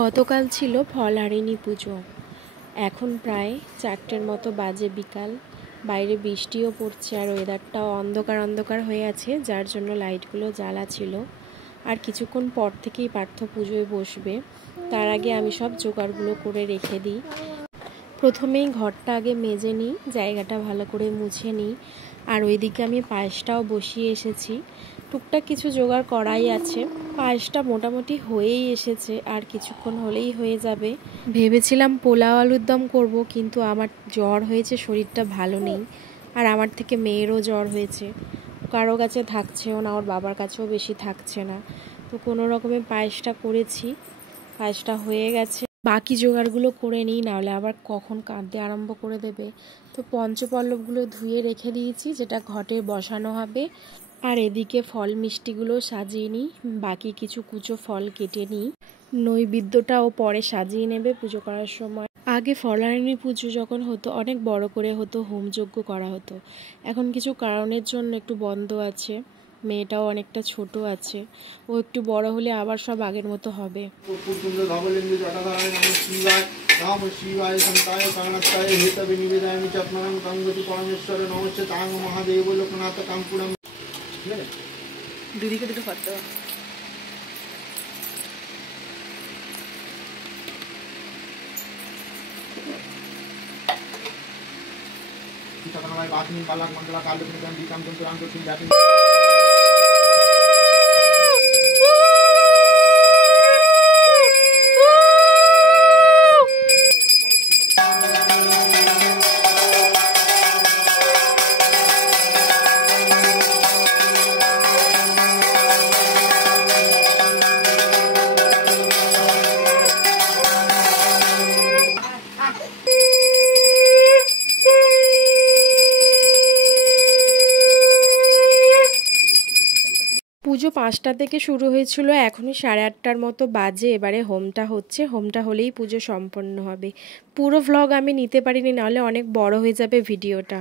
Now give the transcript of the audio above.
গতকাল ছিল ফলহারিণী পুজো। এখন প্রায় 4টের মতো বাজে বিকাল। বাইরে বৃষ্টিও পড়ছে আর ওয়েদারটাও অন্ধকার অন্ধকার হয়ে আছে, যার জন্য লাইটগুলো জ্বালা ছিল। আর কিছুক্ষণ পর থেকেই পার্থ পুজোয় বসবে। তার আগে আমি সব জোগাড়গুলো করে রেখে দিই। প্রথমেই ঘরটা আগে মেজে নিই, জায়গাটা ভালো করে মুছে নিই। আর ওইদিকে আমি পায়েসটাও বসিয়ে এসেছি। টুকটাক কিছু জোগাড় করাই আছে। পায়েসটা মোটামুটি হয়েই এসেছে, আর কিছুক্ষণ হলেই হয়ে যাবে। ভেবেছিলাম পোলাও আলুর দম করব, কিন্তু আমার জ্বর হয়েছে, শরীরটা ভালো নেই। আর আমার থেকে মেয়েরও জ্বর হয়েছে, কারো কাছে থাকছেও না, ওর বাবার কাছেও বেশি থাকছে না। তো কোনো রকমে পায়েসটা করেছি, পায়েসটা হয়ে গেছে। বাকি জোগাড়গুলো করে নিই, নাহলে আবার কখন কাঁদতে আরম্ভ করে দেবে। তো পঞ্চপল্লবগুলো ধুয়ে রেখে দিয়েছি, যেটা ঘটে বসানো হবে। আর এদিকে ফল মিষ্টিগুলো সাজিয়ে নিই, বাকি কিছু কুচো ফল কেটে নিই। নৈবেদ্যটাও পরে সাজিয়ে নেবে পুজো করার সময়। আগে ফলহারিণী পুজো যখন হতো অনেক বড় করে হতো, হোমযজ্ঞ করা হতো। এখন কিছু কারণের জন্য একটু বন্ধ আছে। মেয়েটাও অনেকটা ছোট আছে, ও একটু বড় হলে আবার সব আগের মতো হবে। দিদিকে দুটো করতে হবে। পুজো 5টা থেকে শুরু হয়েছিল, এখনই 8:30টার মতো বাজে। এবারে হোমটা হচ্ছে, হোমটা হলেই পুজো সম্পন্ন হবে। পুরো ভ্লগ আমি নিতে পারিনি, নাহলে অনেক বড় হয়ে যাবে ভিডিওটা।